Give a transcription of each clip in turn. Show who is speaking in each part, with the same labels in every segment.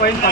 Speaker 1: పోయింది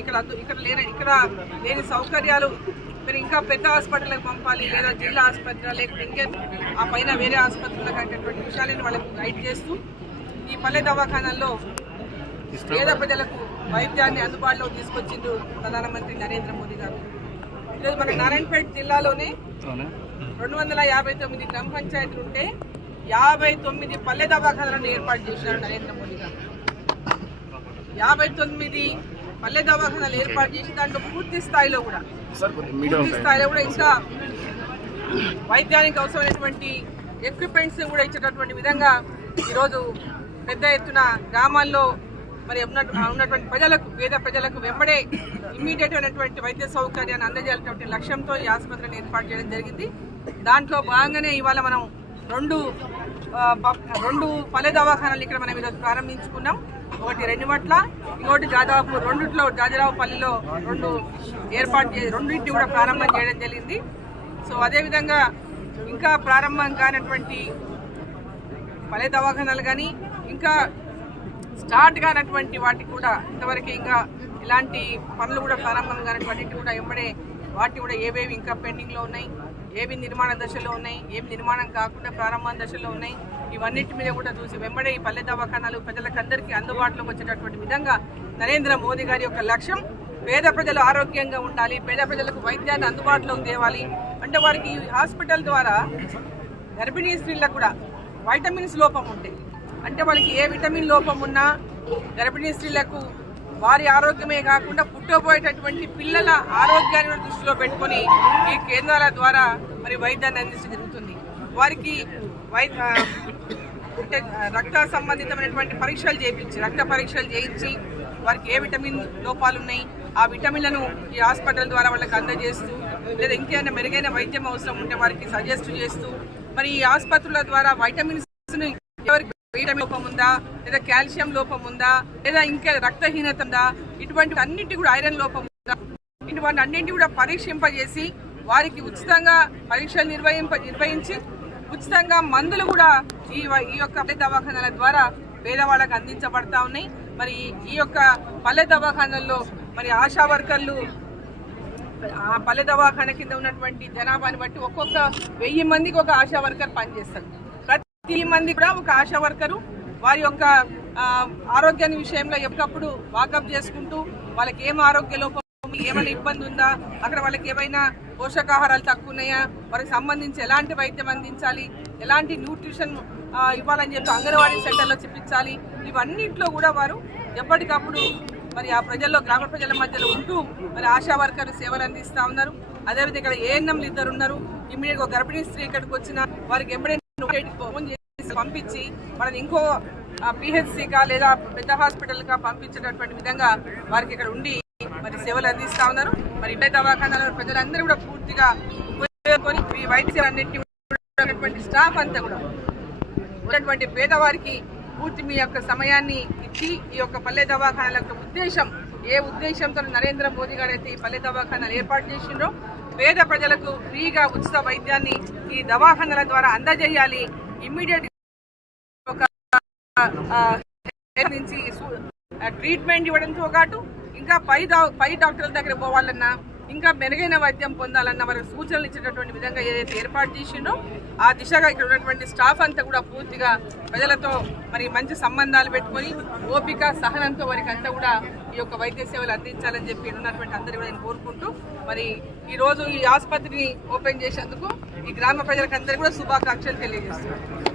Speaker 1: ఇక్కడ అద్దు- ఇక్కడ లేని ఇక్కడ లేని సౌకర్యాలు మీరు ఇంకా పెద్ద హాస్పిటల్కి పంపాలి లేదా జిల్లా ఆసుపత్రి లేకపోతే ఇంకే ఆ పైన వేరే ఆసుపత్రులకు అనేటువంటి విషయాలను వాళ్ళకి గైడ్ చేస్తూ ఈ పల్లె దవాఖానాల్లో పేద ప్రజలకు వైద్యాన్ని అందుబాటులో తీసుకొచ్చిండు ప్రధానమంత్రి నరేంద్ర మోదీ గారు. ఈరోజు మన నారాయణపేట జిల్లాలోనే రెండు వందల యాభై తొమ్మిది గ్రామ పంచాయతీలు ఉంటే యాభై తొమ్మిది పల్లె దవాఖానాలను ఏర్పాటు చేసినారు నరేంద్ర మోదీ గారు. యాభై తొమ్మిది పల్లె దవాఖానాలు ఏర్పాటు చేసి దాంట్లో పూర్తి స్థాయిలో కూడా పూర్తి స్థాయిలో కూడా ఇంకా వైద్యానికి అవసరమైనటువంటి ఎక్విప్మెంట్స్ కూడా ఇచ్చేటటువంటి విధంగా ఈరోజు పెద్ద ఎత్తున గ్రామాల్లో మరి ఉన్నటువంటి ప్రజలకు పేద ప్రజలకు వెంబడే ఇమ్మీడియట్ అయినటువంటి వైద్య సౌకర్యాన్ని అందజేయాలటువంటి లక్ష్యంతో ఈ ఆసుపత్రిని ఏర్పాటు చేయడం జరిగింది. దాంట్లో భాగంగానే ఇవాళ మనం రెండు రెండు పల్లె దవాఖానాలు ఇక్కడ మనం ఈరోజు ప్రారంభించుకున్నాం. ఒకటి రెండుమట్ల ఇంకోటి దాదాపు రెండిట్లో జాజరావుపల్లిలో రెండు ఏర్పాటు చే రెండింటిని కూడా ప్రారంభం చేయడం జరిగింది. సో అదేవిధంగా ఇంకా ప్రారంభం కానటువంటి పల్లె దవాఖానాలు కానీ ఇంకా స్టార్ట్ కానటువంటి వాటికి కూడా ఇంతవరకు ఇంకా ఇలాంటి పనులు కూడా ప్రారంభం కానటువంటి కూడా ఎంబడే వాటి కూడా ఏవేవి ఇంకా పెండింగ్లో ఉన్నాయి ఏవి నిర్మాణ దశలో ఉన్నాయి ఏవి నిర్మాణం కాకుండా ప్రారంభ దశలో ఉన్నాయి ఇవన్నిటి మీద కూడా చూసి వెంబడే ఈ పల్లె దవాఖానాలు ప్రజలకందరికీ అందుబాటులోకి వచ్చేటటువంటి విధంగా నరేంద్ర మోదీ గారి యొక్క లక్ష్యం పేద ప్రజలు ఆరోగ్యంగా ఉండాలి పేద ప్రజలకు వైద్యాన్ని అందుబాటులో తేవాలి. అంటే వారికి హాస్పిటల్ ద్వారా గర్భిణీ స్త్రీలకు కూడా వైటమిన్స్ లోపం ఉంటాయి అంటే వాళ్ళకి ఏ విటమిన్ లోపం ఉన్నా గర్భిణీ స్త్రీలకు వారి ఆరోగ్యమే కాకుండా పుట్టబోయేటటువంటి పిల్లల ఆరోగ్యాన్ని దృష్టిలో పెట్టుకొని ఈ కేంద్రాల ద్వారా మరి వైద్యాన్ని అందించడం జరుగుతుంది. వారికి వైద్య అంటే రక్త సంబంధితమైనటువంటి పరీక్షలు చేయించి రక్త పరీక్షలు చేయించి వారికి ఏ విటమిన్ లోపాలు ఉన్నాయి ఆ విటమిన్లను ఈ హాస్పిటల్ ద్వారా వాళ్ళకి అందజేస్తూ లేదా ఇంకేమైనా మెరుగైన వైద్యం అవసరం ఉంటే వారికి సజెస్ట్ చేస్తూ మరి ఈ ఆసుపత్రుల ద్వారా వైటమిన్స్ ఎవరికి విటమిన్ లోపం ఉందా? లేదా కాల్షియం లోపం ఉందా? లేదా ఇంకా రక్తహీనత ఉందా? ఇటువంటి అన్నింటి కూడా ఐరన్ లోపం ఉందా? ఇటువంటి అన్నింటి కూడా పరీక్షింపజేసి వారికి ఉచితంగా పరీక్షలు నిర్వహింప నిర్వహించి ఉచితంగా మందులు కూడా ఈ ఈ యొక్క పల్లె దవాఖానాల ద్వారా పేదవాళ్ళకు అందించబడతా ఉన్నాయి. మరి ఈ యొక్క పల్లె దవాఖానాల్లో మరి ఆశా వర్కర్లు ఆ పల్లె దవాఖాన కింద ఉన్నటువంటి జనాభాని బట్టి ఒక్కొక్క వెయ్యి మందికి ఒక ఆశా వర్కర్ పనిచేస్తారు మంది కూడా ఒక ఆశా వర్కరు. వారి యొక్క ఆరోగ్యాన్ని విషయంలో ఎప్పటికప్పుడు వాకప్ చేసుకుంటూ వాళ్ళకి ఏం ఆరోగ్య లోపం ఏమైనా ఇబ్బంది ఉందా అక్కడ వాళ్ళకి ఏమైనా పోషకాహారాలు తక్కువ ఉన్నాయా వారికి సంబంధించి ఎలాంటి వైద్యం అందించాలి ఎలాంటి న్యూట్రిషన్ ఇవ్వాలని చెప్పి అంగన్వాడీ సెంటర్లో చూపించాలి ఇవన్నింటిలో కూడా వారు ఎప్పటికప్పుడు మరి ఆ ప్రజల్లో గ్రామ ప్రజల మధ్యలో ఉంటూ మరి ఆశా వర్కర్ సేవలు అందిస్తా ఉన్నారు. అదేవిధంగా ఇక్కడ ఏఎన్ఎంలు ఇద్దరు ఉన్నారు. ఇమ్మీడియట్ గర్భిణీ స్త్రీ ఇక్కడికి వచ్చిన వారికి ఎప్పుడైనా ఫోన్ చేసి పంపించి మనం ఇంకో పిహెచ్సిగా లేదా పెద్ద హాస్పిటల్గా పంపించేటటువంటి విధంగా వారికి ఇక్కడ ఉండి మరి సేవలు అందిస్తా ఉన్నారు. మరి ఇంటి దవాఖానాలో ప్రజలందరూ కూడా పూర్తిగా ఉపయోగించుకొని ఈ వైద్యాలన్నింటినీ ఉన్నటువంటి స్టాఫ్ అంతా కూడా ఉన్నటువంటి పేదవారికి పూర్తి మీ యొక్క సమయాన్ని ఇచ్చి ఈ యొక్క పల్లె దవాఖానాల యొక్క ఉద్దేశం ఏ ఉద్దేశంతో నరేంద్ర మోదీ గారు అయితే ఈ పల్లె దవాఖానాలు ఏర్పాటు చేసిండ్రో పేద ప్రజలకు ఫ్రీగా ఉచిత వైద్యాన్ని ఈ దవాఖానల ద్వారా అందజేయాలి. ఇమ్మీడియట్ ఒక నుంచి ట్రీట్మెంట్ ఇవ్వడంతో పాటు ఇంకా పై పై డాక్టర్ల దగ్గర పోవాలన్నా ఇంకా మెరుగైన వైద్యం పొందాలన్న వారికి సూచనలు ఇచ్చేటటువంటి విధంగా ఏదైతే ఏర్పాటు చేసిండో ఆ దిశగా ఇక్కడ ఉన్నటువంటి స్టాఫ్ అంతా కూడా పూర్తిగా ప్రజలతో మరి మంచి సంబంధాలు పెట్టుకొని ఓపిక సహనంతో వారికి అంతా కూడా ఈ యొక్క వైద్య సేవలు అందించాలని చెప్పి ఉన్నటువంటి అందరూ కూడా నేను కోరుకుంటూ మరి ఈ రోజు ఈ ఆసుపత్రిని ఓపెన్ చేసేందుకు ఈ గ్రామ ప్రజలకు అందరికీ కూడా శుభాకాంక్షలు తెలియజేస్తున్నాను.